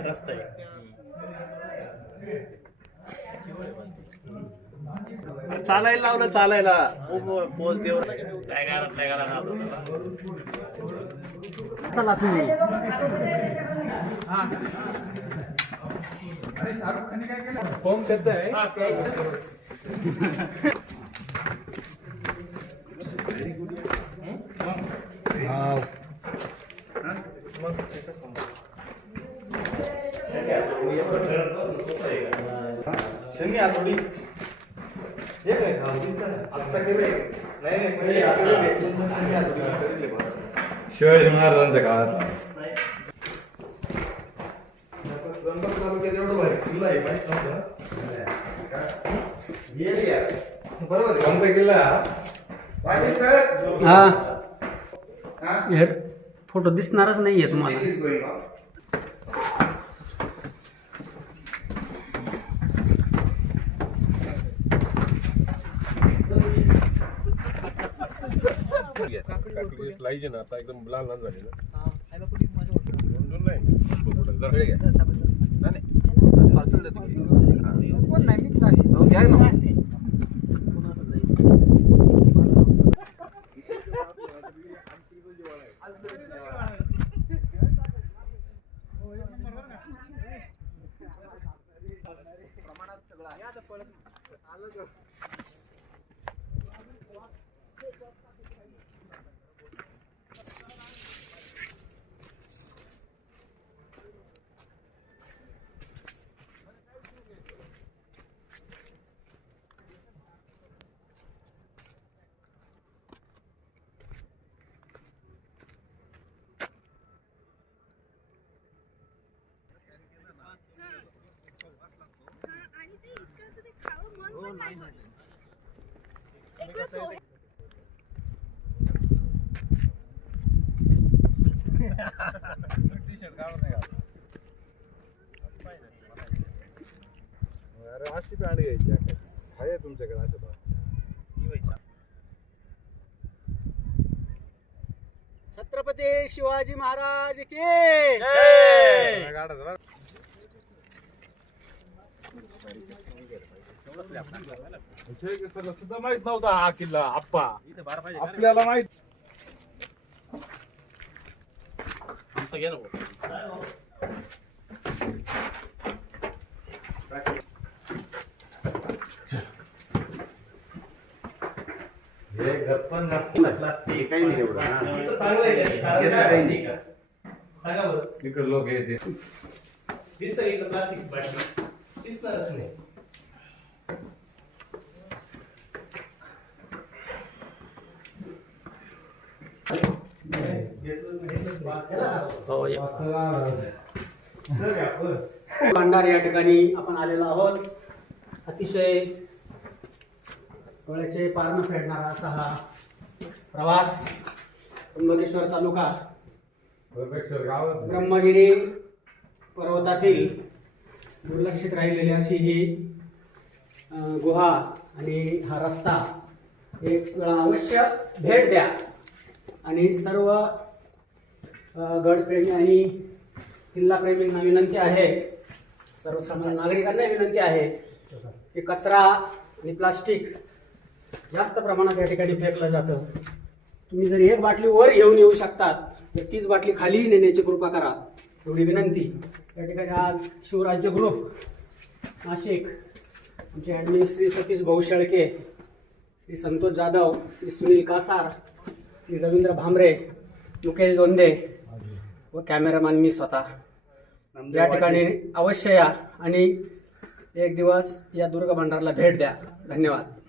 रस्ता आहे चालायला लावलं चालायला पोच देऊ काय घरात नाही घाला चला तुम्ही शाहरुख खान काय केलं फॉर्म त्याचा आहे शिवाजी महाराजांच्या काळात हा फोटो दिसणारच नाहीये तुम्हाला. स्लाईज ना आता एकदम लहान लहान झाली ना अरे अशी पॅन्ट घ्यायची आहे तुमच्याकडे अशा छत्रपती शिवाजी महाराज की सुद्धा माहित नव्हता हा किल्ला आप्पा आपल्याला माहित इकडे लोक येते दिसणारच नाही. भांडार या ठिकाणी आपण आलेलो आहोत. अतिशय डोळ्याचे पार न फेडणारा असा हा प्रवास. त्र्यंबकेश्वर तालुका ब्रह्मगिरी पर्वतातील दुर्लक्षित राहिलेली अशी ही गुहा आणि हा रस्ता एक वेळा अवश्य भेट द्या. आणि सर्व गडप्रेमी आणि किल्लाप्रेमींना विनंती आहे, सर्वसामान्य नागरिकांना विनंती आहे की कचरा आणि प्लास्टिक जास्त प्रमाणात या ठिकाणी फेकलं जातं. तुम्ही जर एक बाटली वर घेऊन येऊ शकतात तर तीच बाटली खाली नेण्याची कृपा करा, एवढी विनंती. या ठिकाणी आज शिवराज्य ग्रुप नाशिक, आमचे ॲडमिन श्री सतीश भाऊ शेळके, श्री संतोष जाधव, श्री सुनील कासार, श्री रवींद्र भांबरे, मुकेश दोंदे व कॅमेरामॅन मी स्वतः या ठिकाणी अवश्य या आणि एक दिवस या दुर्ग भंडारला भेट द्या. धन्यवाद.